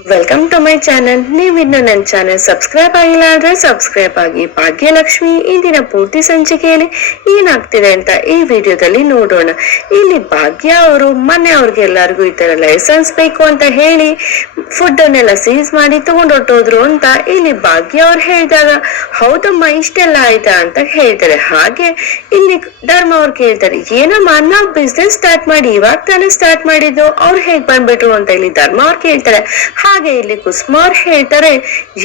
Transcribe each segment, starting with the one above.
Welcome to my channel ನೀವಿನ್ನು ನನ್ನ channel subscribe ಆಗಿಲ್ಲ ಅಂದ್ರೆ ಸಬ್ಸ್ಕ್ರೈಬ್ ಆಗಿ. ಭಾಗ್ಯಲಕ್ಷ್ಮಿ ಇಂದಿನ ಪೂರ್ತಿ ಸಂಚಿಕೆಯಲ್ಲಿ ಏನಾಗ್ತಿದೆ ಅಂತ ಈ ವಿಡಿಯೋದಲ್ಲಿ ನೋಡೋಣ. ಇಲ್ಲಿ ಭಾಗ್ಯ ಅವರು ಮೊನ್ನೆ ಅವ್ರಿಗೆಲ್ಲರಿಗೂ ಈ ತರ ಲೈಸೆನ್ಸ್ ಬೇಕು ಅಂತ ಹೇಳಿ ಫುಡ್ ಅನ್ನೆಲ್ಲ ಸೀಸ್ ಮಾಡಿ ತಗೊಂಡೊಟ್ಟೋದ್ರು ಅಂತ ಇಲ್ಲಿ ಭಾಗ್ಯ ಅವ್ರು ಹೇಳಿದಾಗ, ಹೌದಮ್ಮ, ಇಷ್ಟೆಲ್ಲ ಆಯ್ತಾ? ಅಂತ ಹೇಳ್ತಾರೆ. ಹಾಗೆ ಇಲ್ಲಿ ಧರ್ಮ ಅವ್ರು ಕೇಳ್ತಾರೆ, ಏನಮ್ಮ, ನಾವು ಬಿಸ್ನೆಸ್ ಸ್ಟಾರ್ಟ್ ಮಾಡಿ, ಇವಾಗ ತಾನೇ ಸ್ಟಾರ್ಟ್ ಮಾಡಿದ್ದು? ಅವ್ರು ಹೇಗ್ ಬಂದ್ಬಿಟ್ರು ಅಂತ ಇಲ್ಲಿ ಧರ್ಮ ಅವ್ರು ಕೇಳ್ತಾರೆ. ಹಾಗೆ ಇಲ್ಲಿ ಕುಸ್ಮಾರ್ ಹೇಳ್ತಾರೆ,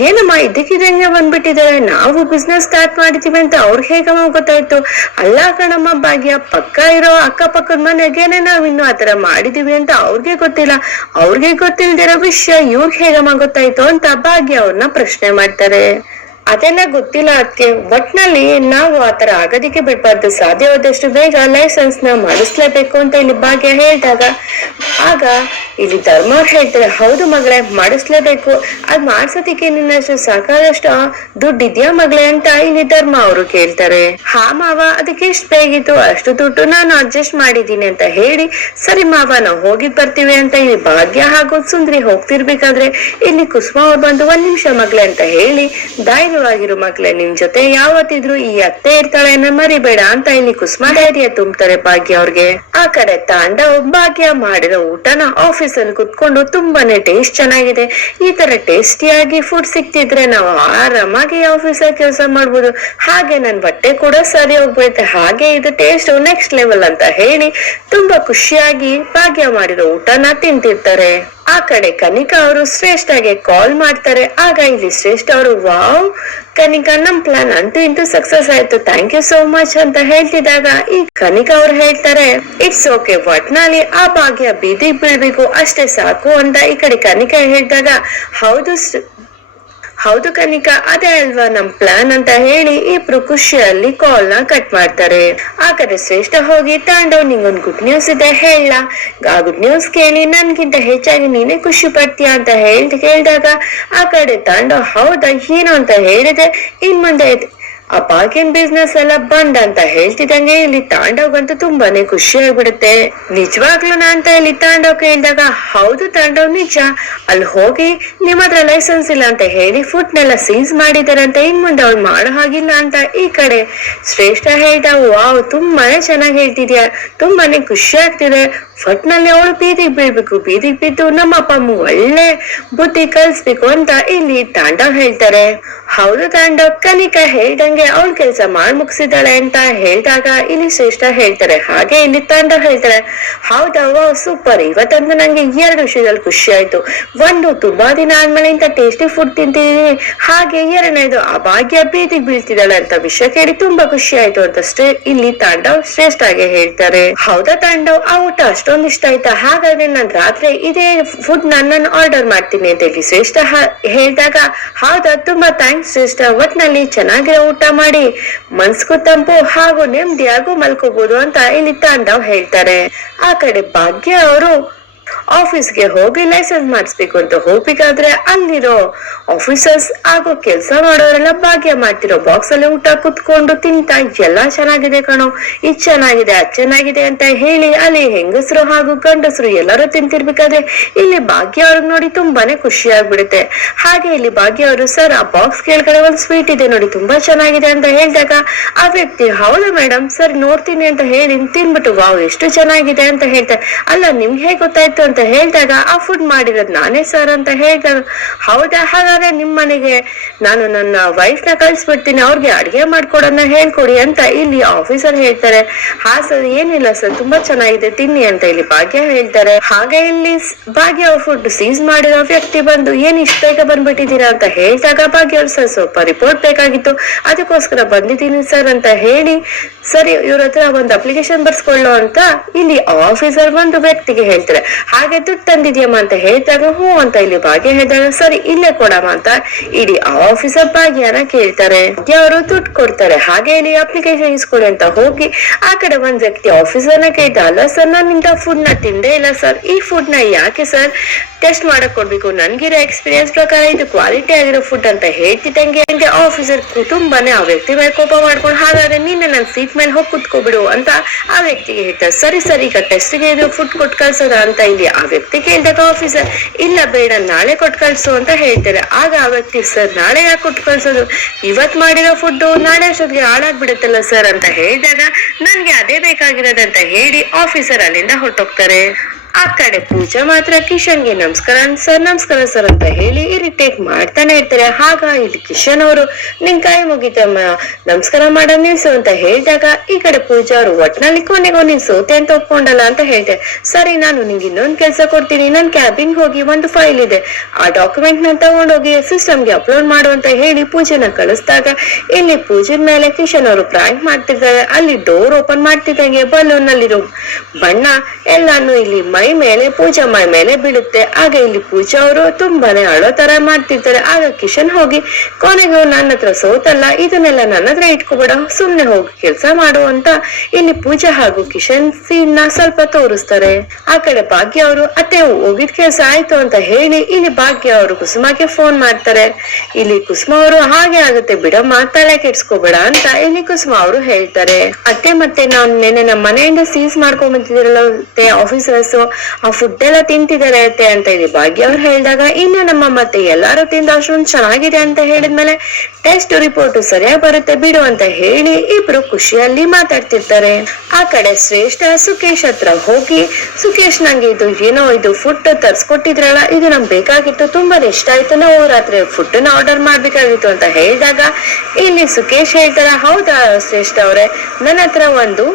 ಏನಮ್ಮ ಇದಕ್ಕಿದಂಗೆ ಬಂದ್ಬಿಟ್ಟಿದ್ದಾರೆ? ನಾವು ಬಿಸ್ನೆಸ್ ಸ್ಟಾರ್ಟ್ ಮಾಡಿದೀವಿ ಅಂತ ಅವ್ರು ಹೇಗಮ್ಮ ಗೊತ್ತಾಯ್ತು? ಅಲ್ಲ ಕಣಮ್ಮ, ಭಾಗ್ಯ, ಪಕ್ಕ ಇರೋ ಅಕ್ಕಪಕ್ಕದ ಮನೆಗೇನೆ ನಾವ್ ಇನ್ನು ಆತರ ಮಾಡಿದೀವಿ ಅಂತ ಅವ್ರಿಗೆ ಗೊತ್ತಿಲ್ಲ. ಅವ್ರಿಗೆ ಗೊತ್ತಿಲ್ದಿರೋ ವಿಷಯ ಇವ್ರಿಗೆ ಹೇಗಮ್ಮ ಗೊತ್ತಾಯ್ತು ಅಂತ ಭಾಗ್ಯ ಅವ್ರನ್ನ ಪ್ರಶ್ನೆ ಮಾಡ್ತಾರೆ. ಅದೆಲ್ಲ ಗೊತ್ತಿಲ್ಲ ಅದಕ್ಕೆ ಒಟ್ನಲ್ಲಿ ನಾವು ಆತರ ಆಗೋದಿಕ್ಕೆ ಬಿಡ್ಬಾರ್ದು. ಸಾಧ್ಯವಾದಷ್ಟು ಬೇಗ ಲೈಸೆನ್ಸ್ನ ಮಾಡಿಸ್ಲೇಬೇಕು ಅಂತ ಇಲ್ಲಿ ಭಾಗ್ಯ ಹೇಳಿದಾಗ. ಆಗ ಇಲ್ಲಿ ಧರ್ಮ ಹೇಳ್ತಾರೆ. ಹೌದು ಮಗಳೇ, ಮಾಡಿಸ್ಲೇಬೇಕು. ಅದ್ ಮಾಡ್ಸೋದಿಕ್ಕೆ ನಿನ್ನಷ್ಟು ಸಾಕಾದಷ್ಟು ದುಡ್ಡು ಇದೆಯಾ ಮಗಳೇ ಅಂತ ಇಲ್ಲಿ ಧರ್ಮ ಅವರು ಕೇಳ್ತಾರೆ. ಹಾ ಮಾವ, ಅದಕ್ಕೆ ಎಷ್ಟು ಬೇಗಿತ್ತು ಅಷ್ಟು ದುಡ್ಡು ನಾನು ಅಡ್ಜಸ್ಟ್ ಮಾಡಿದೀನಿ ಅಂತ ಹೇಳಿ, ಸರಿ ಮಾವ, ನಾವು ಹೋಗಿದ್ ಬರ್ತೀವಿ ಅಂತ ಇಲ್ಲಿ ಭಾಗ್ಯ ಹಾಗೂ ಸುಂದ್ರಿ ಹೋಗ್ತಿರ್ಬೇಕಾದ್ರೆ ಇಲ್ಲಿ ಕುಸುಮ ಅವ್ರು ಬಂದು ಒಂದ್ ನಿಮಿಷ ಮಗಳೇ ಅಂತ ಹೇಳಿ, ಧೈರ್ಯವಾಗಿರು ಮಗಳೇ, ನಿಮ್ ಜೊತೆ ಯಾವತ್ತಿದ್ರು ಈ ಅತ್ತೆ ಇರ್ತಾಳೆ ಮರಿಬೇಡ ಅಂತ ಇಲ್ಲಿ ಕುಸುಮ ಧೈರ್ಯ ತುಂಬ್ತಾರೆ ಭಾಗ್ಯ ಅವ್ರಿಗೆ. ಆ ಕಡೆ ತಾಂಡವ್ ಭಾಗ್ಯ ಮಾಡಿರೋ ಊಟನ ಆಫೀಸ್ ಅಲ್ಲಿ ಕುತ್ಕೊಂಡು ತುಂಬಾನೇ ಟೇಸ್ಟ್ ಚೆನ್ನಾಗಿದೆ. ಈ ತರ ಟೇಸ್ಟಿಯಾಗಿ ಫುಡ್ ಸಿಕ್ತಿದ್ರೆ ನಾವು ಆರಾಮಾಗಿ ಆಫೀಸ್ ಕೆಲಸ ಮಾಡ್ಬೋದು. ಹಾಗೆ ನನ್ನ ಬಟ್ಟೆ ಕೂಡ ಸರಿ ಹೋಗ್ಬಿಡುತ್ತೆ. ಹಾಗೆ ಇದು ಟೇಸ್ಟ್ ನೆಕ್ಸ್ಟ್ ಲೆವೆಲ್ ಅಂತ ಹೇಳಿ ತುಂಬಾ ಖುಷಿಯಾಗಿ ಭಾಗ್ಯ ಮಾಡಿರೋ ಊಟನ ತಿಂತಿರ್ತಾರೆ. ಆ ಕಡೆ ಕನಿಕಾ ಅವರು ಶ್ರೇಷ್ಠಗೆ ಕಾಲ್ ಮಾಡ್ತಾರೆ. ಆಗ ಇಲ್ಲಿ ಶ್ರೇಷ್ಠ ಅವರು, ವಾವ್, ಕನಿಕಾ, ನಮ್ ಪ್ಲಾನ್ ಅಂತೂ ಇಂಟು ಸಕ್ಸಸ್ ಆಯ್ತು. ಥ್ಯಾಂಕ್ ಯು ಸೋ ಮಚ್ ಅಂತ ಹೇಳ್ತಿದಾಗ ಈ ಕನಿಕಾ ಅವ್ರು ಹೇಳ್ತಾರೆ ಇಟ್ಸ್ ಓಕೆ ಒಟ್ನಲ್ಲಿ ಆ ಭಾಗ್ಯ ಬೀದಿಗೆ ಬೀಳ್ಬೇಕು. ಅಷ್ಟೇ ಸಾಕು ಅಂತ ಈ ಕಡೆ ಕನಿಕಾ ಹೇಳಿದಾಗ, ಹೌದು ಹೌದು ಕನಿಕಾ, ಅದೇ ಅಲ್ವಾ ನಮ್ ಪ್ಲಾನ್ ಅಂತ ಹೇಳಿ ಇಬ್ರು ಖುಷಿಯಲ್ಲಿ ಕಾಲ್ನ ಕಟ್ ಮಾಡ್ತಾರೆ. ಆ ಕಡೆ ಶ್ರೇಷ್ಠ ಹೋಗಿ ತಾಂಡವ್ ನಿಂಗೊಂದು ಗುಡ್ ನ್ಯೂಸ್ ಇದೆ ಹೇಳ. ಆ ಗುಡ್ ನ್ಯೂಸ್ ಕೇಳಿ ನನ್ಗಿಂತ ಹೆಚ್ಚಾಗಿ ನೀನೇ ಖುಷಿ ಪಡ್ತೀಯ ಅಂತ ಹೇಳ್ ಕೇಳಿದಾಗ, ಆ ಕಡೆ ತಾಂಡವ್, ಹೌದಾ, ಏನು ಅಂತ ಹೇಳಿದೆ? ಇನ್ ಮುಂದೆ ಆ ಪಾರ್ಕಿನ್ ಬಿಸ್ನೆಸ್ ಎಲ್ಲ ಬಂದ್ ಅಂತ ಹೇಳ್ತಿದ್ದಂಗೆ ಇಲ್ಲಿ ತಾಂಡವ್ಗಂತೂ ತುಂಬಾನೇ ಖುಷಿ ಆಗ್ಬಿಡುತ್ತೆ. ನಿಜವಾಗ್ಲೂ ಅಂತ ಇಲ್ಲಿ ತಾಂಡವ್ ಕೇಳಿದಾಗ ಹೌದು ತಾಂಡವ್ ನಿಜ. ಅಲ್ಲಿ ಹೋಗಿ ನಿಮ್ಮ ಹತ್ರ ಲೈಸೆನ್ಸ್ ಇಲ್ಲ ಅಂತ ಹೇಳಿ ಫುಡ್ ನೆಲ್ಲ ಸೀಸ್ ಮಾಡಿದಾರಂತ, ಇನ್ ಮುಂದೆ ಅವ್ಳು ಮಾಡೋ ಹಾಗಿಲ್ಲ ಅಂತ ಈ ಕಡೆ. ಶ್ರೇಷ್ಠ ಹೇಳ್ದ, ವಾವ್, ತುಂಬಾನೇ ಚೆನ್ನಾಗಿ ಹೇಳ್ತಿದ್ಯಾ. ತುಂಬಾನೇ ಖುಷಿ ಆಗ್ತಿದೆ. ಫಟ್ನಲ್ಲಿ ಅವಳು ಬೀದಿಗೆ ಬೀಳ್ಬೇಕು, ಬೀದಿಗೆ ಬಿದ್ದು ನಮ್ಮ ಅಪ್ಪ ಅಮ್ಮ ಒಳ್ಳೆ ಬುದ್ಧಿ ಕಲ್ಸ್ಬೇಕು ಅಂತ ಇಲ್ಲಿ ತಾಂಡವ್ ಹೇಳ್ತಾರೆ. ಹೌದು ತಾಂಡವ್, ಕನಿಕಾ ಹೇಳ್ದಂಗೆ ಅವಳು ಕೆಲಸ ಮಾಡ್ ಮುಗಿಸಿದಾಳೆ ಅಂತ ಹೇಳ್ದಾಗ ಇಲ್ಲಿ ಶ್ರೇಷ್ಠ ಹೇಳ್ತಾರೆ. ಹಾಗೆ ಇಲ್ಲಿ ತಾಂಡವ್ ಹೇಳ್ತಾರೆ, ಹೌದವ್ವ ಸೂಪರ್ ಇವತ್ತಂದು ನಂಗೆ ಎರಡು ವಿಷಯದಲ್ಲಿ ಖುಷಿ ಆಯ್ತು ಒಂದು, ತುಂಬಾ ದಿನ ಆದ್ಮೇಲೆ ಇಂತ ಟೇಸ್ಟಿ ಫುಡ್ ತಿಂತಿದೀನಿ ಹಾಗೆ ಎರಡನೇದು, ಆ ಭಾಗ್ಯ ಬೀದಿಗೆ ಬೀಳ್ತಿದ್ದಾಳೆ ಅಂತ ವಿಷಯ ಕೇಳಿ ತುಂಬಾ ಖುಷಿ ಆಯ್ತು ಅಂತಷ್ಟೇ ಇಲ್ಲಿ ತಾಂಡವ್ ಶ್ರೇಷ್ಠ ಆಗಿ ಹೇಳ್ತಾರೆ. ಹೌದಾ ತಾಂಡವ್, ಆ ಊಟ ಅಷ್ಟೊಂದು ಇಷ್ಟ ಆಯ್ತಾ? ಹಾಗಾದ್ರೆ ನಾನ್ ರಾತ್ರಿ ಇದೇ ಫುಡ್ ನನ್ನನ್ನು ಆರ್ಡರ್ ಮಾಡ್ತೀನಿ ಅಂತ ಹೇಳಿ ಶ್ರೇಷ್ಠ ಹೇಳಿದಾಗ, ಹೌದಾ? ತುಂಬಾ ಥ್ಯಾಂಕ್ಸ್ ಶ್ರೇಷ್ಠ. ಒಟ್ನಲ್ಲಿ ಚೆನ್ನಾಗಿರೋ ಊಟ ಮಾಡಿ, ಮನ್ಸ್ಗೂ ತಂಪು, ಹಾಗೂ ನೆಮ್ಮದಿಯಾಗೂ ಮಲ್ಕೋಬಹುದು ಅಂತ ಇಲ್ಲಿ ತಾಂಡವ್ ಹೇಳ್ತಾರೆ. ಆ ಕಡೆ ಭಾಗ್ಯ ಅವರು ಆಫೀಸ್ಗೆ ಹೋಗಿ ಲೈಸೆನ್ಸ್ ಮಾಡಿಸ್ಬೇಕು ಅಂತ ಹೋಗ್ಬೇಕಾದ್ರೆ ಅಲ್ಲಿರೋ ಆಫೀಸರ್ಸ್ ಹಾಗೂ ಕೆಲಸ ಮಾಡೋರೆಲ್ಲ ಭಾಗ್ಯ ಮಾಡ್ತಿರೋ ಬಾಕ್ಸ್ ಅಲ್ಲಿ ಊಟ ಕುತ್ಕೊಂಡು ತಿಂತ, ಎಲ್ಲ ಚೆನ್ನಾಗಿದೆ ಕಣೋ, ಇದ್ ಚೆನ್ನಾಗಿದೆ, ಅದ್ ಚೆನ್ನಾಗಿದೆ ಅಂತ ಹೇಳಿ ಅಲ್ಲಿ ಹೆಂಗಸರು ಹಾಗೂ ಗಂಡಸರು ಎಲ್ಲರೂ ತಿಂತಿರ್ಬೇಕಾದ್ರೆ ಇಲ್ಲಿ ಭಾಗ್ಯ ಅವ್ರಿಗೆ ನೋಡಿ ತುಂಬಾನೇ ಖುಷಿ ಆಗ್ಬಿಡುತ್ತೆ ಹಾಗೆ ಇಲ್ಲಿ ಭಾಗ್ಯ ಅವರು, ಸರ್, ಆ ಬಾಕ್ಸ್ ಕೆಳಗಡೆ ಒಂದ್ ಸ್ವೀಟ್ ಇದೆ ನೋಡಿ, ತುಂಬಾ ಚೆನ್ನಾಗಿದೆ ಅಂತ ಹೇಳಿದಾಗ ಆ ವ್ಯಕ್ತಿ, ಹೌದು ಮೇಡಮ್ ಸರ್, ನೋಡ್ತೀನಿ ಅಂತ ಹೇಳಿ ತಿನ್ಬಿಟ್ಟು ವಾವ್, ಎಷ್ಟು ಚೆನ್ನಾಗಿದೆ ಅಂತ ಹೇಳ್ತಾರೆ ಅಲ್ಲ, ನಿಮ್ಗೆ ಹೇಗೆ ಗೊತ್ತಾಯ್ತು? ಅಂತ ಹೇಳಿದಾಗ, ಆ ಫುಡ್ ಮಾಡಿರೋದು ನಾನೇ ಸರ್ ಅಂತ ಹೇಳಿದಾಗ, ಹೌದಾ? ಹಾಗಾದ್ರೆ ನಿಮ್ ಮನೆಗೆ ನಾನು ನನ್ನ ವೈಫ್ನ ಕಳ್ಸ್ಬಿಡ್ತೀನಿ, ಅವ್ರಿಗೆ ಅಡ್ಗೆ ಮಾಡ್ಕೊಡೋಣ ಹೇಳ್ಕೊಡಿ ಅಂತ ಇಲ್ಲಿ ಆಫೀಸರ್ ಹೇಳ್ತಾರೆ. ಹಾ ಸರ್ ಏನಿಲ್ಲ ಸರ್ ತುಂಬಾ ಚೆನ್ನಾಗಿದೆ, ತಿನ್ನಿ ಅಂತ ಇಲ್ಲಿ ಭಾಗ್ಯ ಹೇಳ್ತಾರೆ. ಹಾಗೆ ಇಲ್ಲಿ ಭಾಗ್ಯ ಫುಡ್ ಸೀಸ್ ಮಾಡಿರೋ ವ್ಯಕ್ತಿ ಬಂದು, ಏನ್ ಇಷ್ಟ ಬೇಗ ಬಂದ್ಬಿಟ್ಟಿದ್ದೀರಾ? ಅಂತ ಹೇಳಿದಾಗ, ಭಾಗ್ಯ ಅವ್ರು, ಸರ್, ಸ್ವಲ್ಪ ರಿಪೋರ್ಟ್ ಬೇಕಾಗಿತ್ತು, ಅದಕ್ಕೋಸ್ಕರ ಬಂದಿದ್ದೀನಿ ಸರ್ ಅಂತ ಹೇಳಿ, ಸರಿ, ಇವ್ರ ಹತ್ರ ಒಂದು ಅಪ್ಲಿಕೇಶನ್ ಬರ್ಸ್ಕೊಳ್ಳೋ ಅಂತ ಇಲ್ಲಿ ಆಫೀಸರ್ ಒಂದು ವ್ಯಕ್ತಿಗೆ ಹೇಳ್ತಾರೆ. ಹಾಗೆ ದುಡ್ಡು ತಂದಿದ್ಯಮ್ಮ ಅಂತ ಹೇಳಿದಾಗ, ಹ್ಞೂ ಅಂತ ಇಲ್ಲಿ ಭಾಗ್ಯ ಹೇಳಿದಾಗ, ಸರಿ, ಇಲ್ಲೇ ಕೊಡಮ್ಮ ಅಂತ ಇಡೀ ಆಫೀಸರ್ ಭಾಗ್ಯನ ಕೇಳ್ತಾರೆ. ಅವರು ದುಡ್ಡು ಕೊಡ್ತಾರೆ. ಹಾಗೆ ಇಲ್ಲಿ ಅಪ್ಲಿಕೇಶನ್ ಇಸ್ಕೊಡಿ ಅಂತ ಹೋಗಿ ಆ ಕಡೆ ಒಂದ್ ವ್ಯಕ್ತಿ ಆಫೀಸರ್ನ ಕೇಳ್ತಾ, ಅಲ್ಲ ಸರ್ ನಾನು ಇಂಥ ಫುಡ್ನ ತಿಂದೇ ಇಲ್ಲ ಸರ್ ಈ ಫುಡ್ನ ಯಾಕೆ ಸರ್ ಟೆಸ್ಟ್ ಮಾಡಕ್ ಕೊಡ್ಬೇಕು? ನನ್ಗಿರೋ ಎಕ್ಸ್ಪೀರಿಯನ್ಸ್ ಪ್ರಕಾರ ಇದು ಕ್ವಾಲಿಟಿ ಆಗಿರೋ ಫುಡ್ ಅಂತ ಹೇಳ್ತಿದ್ದಂಗೆ ಹಂಗೆ ಆಫೀಸರ್ ಕುಟುಂಬನೇ ಆ ವ್ಯಕ್ತಿ ಮೇಲೆ ಕೋಪ ಮಾಡ್ಕೊಂಡು, ಹಾಗಾದ್ರೆ ನೀನೆ ನನ್ನ ಸೀಟ್ ಮೇಲೆ ಹೋಗಿ ಕುತ್ಕೋಬಿಡು ಅಂತ ಆ ವ್ಯಕ್ತಿಗೆ ಹೇಳ್ತಾರೆ. ಸರಿ ಸರಿ, ಈಗ ಟೆಸ್ಟ್ಗೆ ಇದು ಫುಡ್ ಕೊಟ್ಟು ಕಳ್ಸೋದ ಅಂತ ಇಲ್ಲಿ ಆ ವ್ಯಕ್ತಿ ಕೇಳಿದಾಗ ಆಫೀಸರ್ ಇಲ್ಲ ಬೇಡ, ನಾಳೆ ಕೊಟ್ಟು ಕಳ್ಸು ಅಂತ ಹೇಳ್ತಾರೆ. ಆಗ ಆ ವ್ಯಕ್ತಿ, ಸರ್, ನಾಳೆ ಯಾಕೆ ಕೊಟ್ಟು ಕಳ್ಸೋದು? ಇವತ್ ಮಾಡಿರೋ ಫುಡ್ ನಾಳೆ ಅಷ್ಟೊತ್ತಿಗೆ ಹಾಳಾಗ್ಬಿಡುತ್ತಲ್ಲ ಸರ್ ಅಂತ ಹೇಳಿದಾಗ, ನನ್ಗೆ ಅದೇ ಬೇಕಾಗಿರೋದಂತ ಹೇಳಿ ಆಫೀಸರ್ ಅಲ್ಲಿಂದ ಹೊರಟೋಗ್ತಾರೆ. ಆ ಕಡೆ ಪೂಜಾ ಮಾತ್ರ ಕಿಶನ್ಗೆ ನಮಸ್ಕಾರ ಸರ್ ನಮಸ್ಕಾರ ಸರ್ ಅಂತ ಹೇಳಿ ಇರಿಟೇಟ್ ಮಾಡ್ತಾನೆ ಇರ್ತಾರೆ. ಆಗ ಇಲ್ಲಿ ಕಿಶನ್ ಅವರು ನಿನ್ ಕೈ ಮುಗಿತಮ್ಮ, ನಮಸ್ಕಾರ ಮಾಡ ನಿಲ್ಸು ಅಂತ ಹೇಳಿದಾಗ ಈ ಕಡೆ ಪೂಜಾ ಅವರು, ಒಟ್ನಲ್ಲಿ ಕೊನೆಗೂ ನೀನ್ ಸೋತೆ ಅಂತ ಒಪ್ಕೊಂಡಲ್ಲ ಅಂತ ಹೇಳ್ತೆ. ಸರಿ, ನಾನು ನಿಂಗೆ ಇನ್ನೊಂದ್ ಕೆಲ್ಸ ಕೊಡ್ತೀನಿ. ನನ್ ಕ್ಯಾಬಿನ್ ಹೋಗಿ ಒಂದು ಫೈಲ್ ಇದೆ. ಆ ಡಾಕ್ಯುಮೆಂಟ್ನ ತಗೊಂಡೋಗಿ ಸಿಸ್ಟಮ್ಗೆ ಅಪ್ಲೋಡ್ ಮಾಡು ಅಂತ ಹೇಳಿ ಪೂಜೆನ ಕಳಿಸ್ದಾಗ ಇಲ್ಲಿ ಪೂಜೆ ಮೇಲೆ ಕಿಶನ್ ಅವರು ಪ್ರಾಂಕ್ ಮಾಡ್ತಿದ್ದಾರೆ. ಅಲ್ಲಿ ಡೋರ್ ಓಪನ್ ಮಾಡ್ತಿದ್ದಂಗೆ ಬಲೂನ್ ಅಲ್ಲಿರೋ ಬಣ್ಣ ಎಲ್ಲಾನು ಇಲ್ಲಿ ಮೈ ಮೇಲೆ ಪೂಜಾ ಮೈ ಮೇಲೆ ಬೀಳುತ್ತೆ. ಆಗ ಇಲ್ಲಿ ಪೂಜಾ ಅವರು ತುಂಬಾನೇ ಅಳೋ ತರ ಮಾಡ್ತಿರ್ತಾರೆ. ಆಗ ಕಿಶನ್ ಹೋಗಿ, ಕೊನೆಗೂ ನನ್ನ ಹತ್ರ ಸೋತಲ್ಲ, ಇದನ್ನೆಲ್ಲ ನನ್ನ ಹತ್ರ ಇಟ್ಕೋಬೇಡ, ಸುಮ್ನೆ ಹೋಗಿ ಕೆಲಸ ಮಾಡು ಅಂತ ಇಲ್ಲಿ ಪೂಜಾ ಹಾಗೂ ಕಿಶನ್ ಸೀನ್ನ ಸ್ವಲ್ಪ ತೋರಿಸ್ತಾರೆ. ಆ ಕಡೆ ಭಾಗ್ಯ ಅವರು, ಅತ್ತೆ, ಹೋಗಿದ್ ಕೆಲಸ ಆಯ್ತು ಅಂತ ಹೇಳಿ ಇಲ್ಲಿ ಭಾಗ್ಯ ಅವರು ಕುಸುಮಾಗೆ ಫೋನ್ ಮಾಡ್ತಾರೆ. ಇಲ್ಲಿ ಕುಸುಮ ಅವರು, ಹಾಗೆ ಆಗುತ್ತೆ ಬಿಡಮ್ಮ, ತಲೆ ಕೆಡ್ಸ್ಕೋಬೇಡ ಅಂತ ಇಲ್ಲಿ ಕುಸುಮ ಅವರು ಹೇಳ್ತಾರೆ. ಅತ್ತೆ ಮತ್ತೆ ನಾನು ನೆನೆ ನಮ್ಮ ಮನೆಯಿಂದ ಸೀಸ್ ಮಾಡ್ಕೊಂಡ್ ಬಂದಿದ್ದೀರಲ್ಲ ಆಫೀಸರ್ಸ್ ಆ ಫುಡ್ ಎಲ್ಲ ತಿಂತಿದ್ದಾರೆ ಅತ್ತೆ ಅಂತ ಇಲ್ಲಿ ಭಾಗ್ಯ ಅವ್ರು ಹೇಳಿದಾಗ, ಇನ್ನು ನಮ್ಮ ಮತ್ತೆ ಎಲ್ಲಾರು ತಿಂದು ಅಷ್ಟೊಂದು ಚೆನ್ನಾಗಿದೆ ಅಂತ ಹೇಳಿದ್ಮೇಲೆ ಟೆಸ್ಟ್ ರಿಪೋರ್ಟ್ ಸರಿಯಾಗಿ ಬರುತ್ತೆ ಬಿಡು ಅಂತ ಹೇಳಿ ಇಬ್ರು ಖುಷಿಯಲ್ಲಿ ಮಾತಾಡ್ತಿರ್ತಾರೆ. ಆ ಕಡೆ ಶ್ರೇಷ್ಠ ಸುಖೇಶ್ ಹತ್ರ ಹೋಗಿ ಸುಖೇಶ್ ನಂಗೆ ಇದು ಏನೋ ಇದು ಫುಡ್ ತರ್ಸ್ಕೊಟ್ಟಿದ್ರಲ್ಲ, ಇದು ನಮ್ಗೆ ಬೇಕಾಗಿತ್ತು ತುಂಬಾ ಇಷ್ಟ ಆಯ್ತು, ನಾವು ರಾತ್ರಿ ಫುಡ್ನ ಆರ್ಡರ್ ಮಾಡ್ಬೇಕಾಗಿತ್ತು ಅಂತ ಹೇಳಿದಾಗ, ಇಲ್ಲಿ ಸುಖೇಶ್ ಹೇಳ್ತಾರ, ಹೌದಾ ಶ್ರೇಷ್ಠ ಅವ್ರೆ, ನನ್ನ ಹತ್ರ ಒಂದು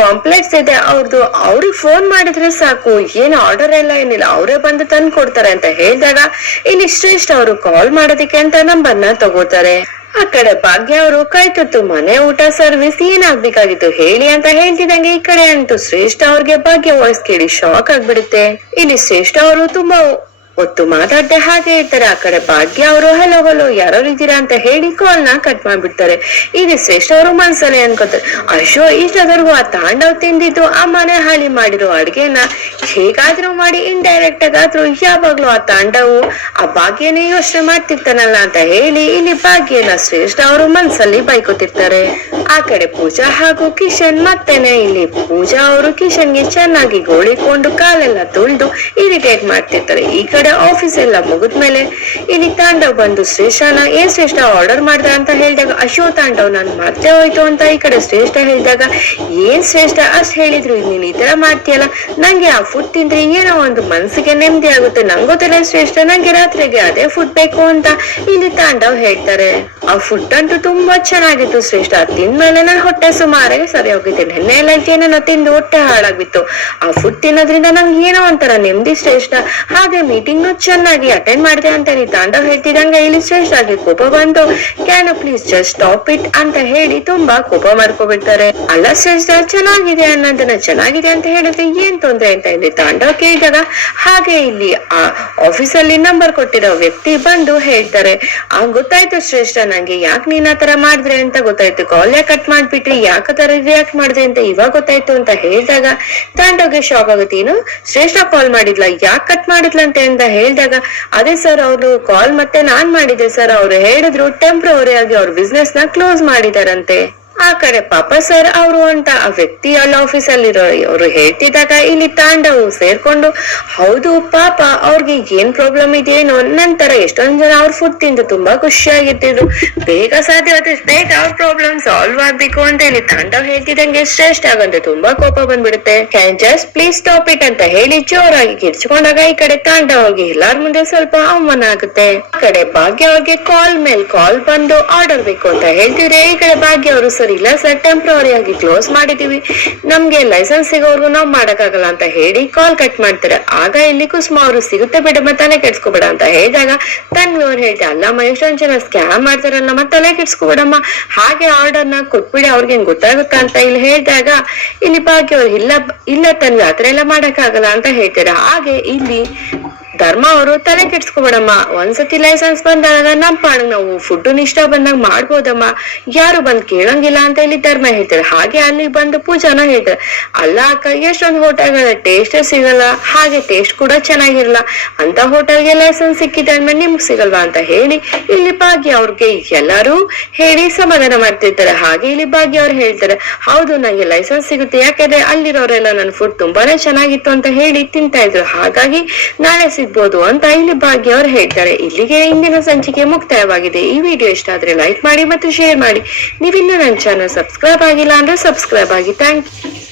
ಪಾಂಪ್ಲೆಟ್ಸ್ ಇದೆ. ಅವ್ರದ್ದು ಅವ್ರಿಗೆ ಫೋನ್ ಮಾಡಿದ್ರೆ ಸಾಕು. ಏನು ಆರ್ಡರ್ ಎಲ್ಲ ಏನಿಲ್ಲ. ಅವರೇ ಬಂದು ತಂದು ಕೊಡ್ತಾರೆ ಅಂತ ಹೇಳಿದಾಗ ಇಲ್ಲಿ ಶ್ರೇಷ್ಠ ಅವರು ಕಾಲ್ ಮಾಡೋದಕ್ಕೆ ಅಂತ ನಂಬರ್ನ ತಗೋತಾರೆ. ಆ ಕಡೆ ಭಾಗ್ಯ ಅವರು, ಕೈ ತುತ್ತು, ಮನೆ ಊಟ ಸರ್ವಿಸ್ ಏನಾಗ್ಬೇಕಾಗಿತ್ತು? ಹೇಳಿ ಅಂತ ಹೇಳ್ತಿದಂಗೆ ಈ ಕಡೆ ಅಂತೂ ಶ್ರೇಷ್ಠ ಅವ್ರಿಗೆ ಭಾಗ್ಯ ವಾಯ್ಸ್ ಕೇಳಿ ಶಾಕ್ ಆಗ್ಬಿಡುತ್ತೆ. ಇಲ್ಲಿ ಶ್ರೇಷ್ಠ ಅವರು ತುಂಬಾ ಒತ್ತು ಮಾತಾಡ್ದೆ ಹಾಗೆ ಇರ್ತಾರೆ ಆ ಕಡೆ ಭಾಗ್ಯ ಅವರು, ಹಲೋ ಹಲೋ, ಯಾರೋ ಇದ್ದೀರಾ ಅಂತ ಹೇಳಿ ಕಾಲ್ನ ಕಟ್ ಮಾಡ್ಬಿಡ್ತಾರೆ. ಇಲ್ಲಿ ಶ್ರೇಷ್ಠ ಅವರು ಮನ್ಸಲ್ಲೇ ಅನ್ಕೋತಾರೆ. ಅಶೋ ಇಷ್ಟದವರೆಗೂ ಆ ತಾಂಡವ್ ತಿಂದಿದ್ದು ಆ ಮನೆ ಹಾಳಿ ಮಾಡಿರೋ ಅಡ್ಗೆನ ಹೇಗಾದ್ರೂ ಮಾಡಿ ಇಂಡೈರೆಕ್ಟ್ ಆಗಾದ್ರೂ ಯಾವಾಗ್ಲೂ ಆ ತಾಂಡವು ಆ ಭಾಗ್ಯನೇ ಯೋಚನೆ ಮಾಡ್ತಿರ್ತಾನಲ್ಲ ಅಂತ ಹೇಳಿ ಇಲ್ಲಿ ಭಾಗ್ಯನ ಶ್ರೇಷ್ಠ ಅವರು ಮನ್ಸಲ್ಲಿ ಬೈಕೋತಿರ್ತಾರೆ. ಆ ಕಡೆ ಪೂಜಾ ಹಾಗೂ ಕಿಶನ್ ಮತ್ತೆನೆ ಇಲ್ಲಿ ಪೂಜಾ ಅವರು ಕಿಶನ್ಗೆ ಚೆನ್ನಾಗಿ ಗೋಳಿಕೊಂಡು ಕಾಲೆಲ್ಲ ತುಳಿದು ಇರಿಟೇಟ್ ಮಾಡ್ತಿರ್ತಾರೆ. ಈ ಕಡೆ ಆಫೀಸ್ ಎಲ್ಲ ಮುಗಿದ್ಮೇಲೆ ಇಲ್ಲಿ ತಾಂಡವ್ ಬಂದು ಶ್ರೇಷ್ಠನ ಏನ್ ಶ್ರೇಷ್ಠ ಆರ್ಡರ್ ಮಾಡ್ದ ಅಂತ ಹೇಳಿದಾಗ ಅಶೋ ತಾಂಡವ್ ನಾನು ಮರ್ತೇ ಹೋಯ್ತು ಅಂತ ಈ ಕಡೆ ಶ್ರೇಷ್ಠ ಹೇಳಿದಾಗ, ಏನ್ ಶ್ರೇಷ್ಠ ಅಷ್ಟ್ ಹೇಳಿದ್ರು ನೀನ್ ಈ ತರ ಮಾಡ್ತೀಯಲ್ಲ, ನಂಗೆ ಆ ಫುಡ್ ತಿಂದ್ರೆ ಏನೋ ಒಂದು ಮನ್ಸಿಗೆ ನೆಮ್ಮದಿ ಆಗುತ್ತೆ ನಂಗೊತ್ತಿಲ್ಲ ಶ್ರೇಷ್ಠ, ನಂಗೆ ರಾತ್ರಿಗೆ ಅದೇ ಫುಡ್ ಬೇಕು ಅಂತ ಇಲ್ಲಿ ತಾಂಡವ್ ಹೇಳ್ತಾರೆ. ಆ ಫುಡ್ ಅಂತೂ ತುಂಬಾ ಚೆನ್ನಾಗಿತ್ತು ಶ್ರೇಷ್ಠ ತಿಂದ್ಮೇಲೆ ನನ್ ಹೊಟ್ಟೆ ಸುಮಾರಾಗಿ ಸರಿ ಹೋಗಿದ್ದೆ ನೆನ್ನೆ ಎಲ್ಲ ಏನೇನೋ ತಿಂದು ಹೊಟ್ಟೆ ಹಾಳಾಗ್ಬಿತ್ತು. ಆ ಫುಡ್ ತಿನ್ನೋದ್ರಿಂದ ನಂಗೆ ಏನೋ ಒಂಥರ ನೆಮ್ಮದಿ ಶ್ರೇಷ್ಠ, ಹಾಗೆ ಮೀಟಿಂಗ್ ಚೆನ್ನಾಗಿ ಅಟೆಂಡ್ ಮಾಡಿದೆ ಅಂತ ನೀ ತಾಂಡವ್ ಹೇಳ್ತಿದಂಗೆ ಇಲ್ಲಿ ಶ್ರೇಷ್ಠ ಆಗಿ ಕೋಪ ಬಂದು can please just stop it ಅಂತ ಹೇಳಿ ತುಂಬಾ ಕೋಪ ಮಾಡ್ಕೊಬಿಡ್ತಾರೆ. ಅಲ್ಲ ಶ್ರೇಷ್ಠ, ಚೆನ್ನಾಗಿದೆ ಅನ್ನೋದನ್ನ ಚೆನ್ನಾಗಿದೆ ಅಂತ ಹೇಳಿದ್ರೆ ಏನ್ ತೊಂದ್ರೆ ಅಂತ ಇಲ್ಲಿ ತಾಂಡವ್ ಕೇಳಿದಾಗ ಹಾಗೆ ಇಲ್ಲಿ ಆ ಆಫೀಸಲ್ಲಿ ನಂಬರ್ ಕೊಟ್ಟಿರೋ ವ್ಯಕ್ತಿ ಬಂದು ಹೇಳ್ತಾರೆ. ಆ, ಗೊತ್ತಾಯ್ತು ಶ್ರೇಷ್ಠ, ನಂಗೆ ಯಾಕೆ ನೀನ್ ಆತರ ತರ ಮಾಡಿದ್ರೆ ಅಂತ ಗೊತ್ತಾಯ್ತು. ಕಾಲ್ ಯಾಕೆ ಕಟ್ ಮಾಡ್ಬಿಟ್ರಿ? ಯಾಕೆ ತರ ರಿಯಾಕ್ಟ್ ಮಾಡಿದೆ ಅಂತ ಇವಾಗ ಗೊತ್ತಾಯ್ತು ಅಂತ ಹೇಳಿದಾಗ ತಾಂಡವ್ಗೆ ಶಾಕ್ ಆಗುತ್ತೆ. ಏನು? ಶ್ರೇಷ್ಠ ಕಾಲ್ ಮಾಡಿದ್ಲ? ಯಾಕೆ ಕಟ್ ಮಾಡಿದ್ಲಂತೆ ಅಂತ ಹೇಳಿದಾಗ, ಅದೇ ಸರ್ ಅವರು ಕಾಲ್ ಮತ್ತೆ ನಾನ್ ಮಾಡಿದೆ ಸರ್, ಅವ್ರು ಹೇಳಿದ್ರು ಟೆಂಪ್ರವರಿ ಆಗಿ ಅವ್ರ ಬಿಸ್ನೆಸ್ನ ಕ್ಲೋಸ್ ಮಾಡಿದಾರಂತೆ. ಆ ಕಡೆ ಪಾಪ ಸರ್ ಅವರು ಅಂತ ಆ ವ್ಯಕ್ತಿ ಅಲ್ಲಿ ಆಫೀಸ್ ಅಲ್ಲಿರೋ ಅವರು ಹೇಳ್ತಿದ್ದಾಗ ಇಲ್ಲಿ ತಾಂಡವು ಸೇರ್ಕೊಂಡು, ಹೌದು ಪಾಪ, ಅವ್ರಿಗೆ ಏನ್ ಪ್ರಾಬ್ಲಮ್ ಇದೆಯೇನೋ? ನಂತರ ಎಷ್ಟೊಂದ್ ಜನ ಅವ್ರ ಫುಡ್ ತಿಂದು ತುಂಬಾ ಖುಷಿಯಾಗಿರ್ತಿದ್ರು ಬೇಗ ಸಾಧ್ಯವಾದ ಬೇಗ ಅವ್ರ ಪ್ರಾಬ್ಲಮ್ ಸಾಲ್ವ್ ಆಗ್ಬೇಕು ಅಂತ ಇಲ್ಲಿ ತಾಂಡವ್ ಹೇಳ್ತಿದ್ದಂಗೆ ಶ್ರೇಷ್ಠ ಆಗಂತೆ ತುಂಬಾ ಕೋಪ ಬಂದ್ಬಿಡುತ್ತೆ. Can just please stop it ಅಂತ ಹೇಳಿ ಜೋರಾಗಿ ಕಿರ್ಚ್ಕೊಂಡಾಗ ಈ ಕಡೆ ತಾಂಡವ್ ಅವ್ರಿಗೆ ಎಲ್ಲಾರ ಮುಂದೆ ಸ್ವಲ್ಪ ಅವಮಾನ ಆಗುತ್ತೆ. ಆ ಕಡೆ ಭಾಗ್ಯ ಅವ್ರಿಗೆ ಕಾಲ್ ಮೇಲ್ ಕಾಲ್ ಬಂದು ಆರ್ಡರ್ ಬೇಕು ಅಂತ ಹೇಳ್ತಿದ್ರೆ ಈ ಕಡೆ ಭಾಗ್ಯ ಅವರು ಇಲ್ಲ, ಸರ್ ಟೆಂಪ್ರವರಿ ಆಗಿ ಕ್ಲೋಸ್ ಮಾಡಿದೀವಿ ನಮ್ಗೆ ಲೈಸೆನ್ಸ್ ಸಿಗೋರ್ಗು ನಾವ್ ಮಾಡಕ್ಕಾಗಲ್ಲ ಅಂತ ಹೇಳಿ ಕಾಲ್ ಕಟ್ ಮಾಡ್ತಾರೆ. ಆಗ ಇಲ್ಲಿ ಕುಸುಮ ಅವರು ಸಿಗುತ್ತೆ ಬಿಡಮ್ಮ ತಲೆ ಕೆಡ್ಸ್ಕೊಬೇಡ ಅಂತ ಹೇಳಿದಾಗ ತನ್ವಿ ಅವ್ರು ಹೇಳ್ತಾರೆ ಅಲ್ಲಮ್ಮ ಎಷ್ಟೊಂದ್ ಜನ ಸ್ಕ್ಯಾಮ್ ಮತ್ತೆ ತಲೆ ಕೆಡ್ಸ್ಕೊಬೇಡಮ್ಮ. ಹಾಗೆ ಆರ್ಡರ್ನ ಕೊಟ್ಬಿಡಿ, ಅವ್ರಿಗೆ ಗೊತ್ತಾಗುತ್ತಾ ಅಂತ ಇಲ್ಲಿ ಹೇಳಿದಾಗ, ಇಲ್ಲಿ ಭಾಗ್ಯ ಅವ್ರು, ಇಲ್ಲ ಇಲ್ಲ ತನ್ವಿ, ಆತರ ಎಲ್ಲ ಮಾಡಕ್ಕಾಗಲ್ಲ ಅಂತ ಹೇಳ್ತಾರೆ. ಹಾಗೆ ಇಲ್ಲಿ ಧರ್ಮ ಅವರು ತಲೆ ಕೆಡ್ಸ್ಕೊಬೇಡಮ್ಮ. ಒಂದ್ಸತಿ ಲೈಸೆನ್ಸ್ ಬಂದಾಗ ನಮ್ ಪಾಡಿಗೆ ನಾವು ಫುಡ್ ಇಷ್ಟ ಬಂದಾಗ ಮಾಡ್ಬೋದಮ್ಮ. ಯಾರು ಬಂದ್ ಕೇಳಂಗಿಲ್ಲ ಅಂತ ಹೇಳಿ ಧರ್ಮ ಹೇಳ್ತಾರೆ. ಹಾಗೆ ಅಲ್ಲಿ ಬಂದು ಪೂಜಾನ ಹೇಳ್ತಾರೆ. ಅಲ್ಲ ಅಕ್ಕ, ಎಷ್ಟೊಂದು ಹೋಟೆಲ್ಗಳ ಟೇಸ್ಟ್ ಸಿಗಲ್ಲ. ಹಾಗೆ ಟೇಸ್ಟ್ ಕೂಡ ಚೆನ್ನಾಗಿರಲ್ಲ. ಅಂತ ಹೋಟೆಲ್ಗೆ ಲೈಸೆನ್ಸ್ ಸಿಕ್ಕಿದೆ ಅಂದ್ಮೇಲೆ ನಿಮ್ಗೆ ಸಿಗಲ್ವಾ ಅಂತ ಹೇಳಿ ಇಲ್ಲಿ ಭಾಗ್ಯ ಅವ್ರಿಗೆ ಎಲ್ಲರೂ ಹೇಳಿ ಸಮಾಧಾನ ಮಾಡ್ತಿರ್ತಾರೆ. ಹಾಗೆ ಇಲ್ಲಿ ಭಾಗ್ಯ ಅವ್ರು ಹೇಳ್ತಾರೆ, ಹೌದು, ನಂಗೆ ಲೈಸೆನ್ಸ್ ಸಿಗುತ್ತೆ. ಯಾಕಂದ್ರೆ ಅಲ್ಲಿರೋರೆಲ್ಲ ನನ್ನ ಫುಡ್ ತುಂಬಾನೇ ಚೆನ್ನಾಗಿತ್ತು ಅಂತ ಹೇಳಿ ತಿಂತಾ ಇದ್ರು. ಹಾಗಾಗಿ ನಾಳೆ ಸಿಗ್ಬೋದು ಅಂತ ಇಲ್ಲಿ ಭಾಗ್ಯ ಅವರು ಹೇಳ್ತಾರೆ. ಇಲ್ಲಿಗೆ ಇಂದಿನ ಸಂಚಿಕೆ ಮುಕ್ತಾಯವಾಗಿದೆ. ಈ ವಿಡಿಯೋ ಇಷ್ಟ ಆದ್ರೆ ಲೈಕ್ ಮಾಡಿ ಮತ್ತು ಶೇರ್ ಮಾಡಿ. ನೀವಿನ್ನೂ ನನ್ನ ಚಾನಲ್ ಸಬ್ಸ್ಕ್ರೈಬ್ ಆಗಿಲ್ಲ ಅಂದ್ರೆ ಸಬ್ಸ್ಕ್ರೈಬ್ ಆಗಿ. Thank you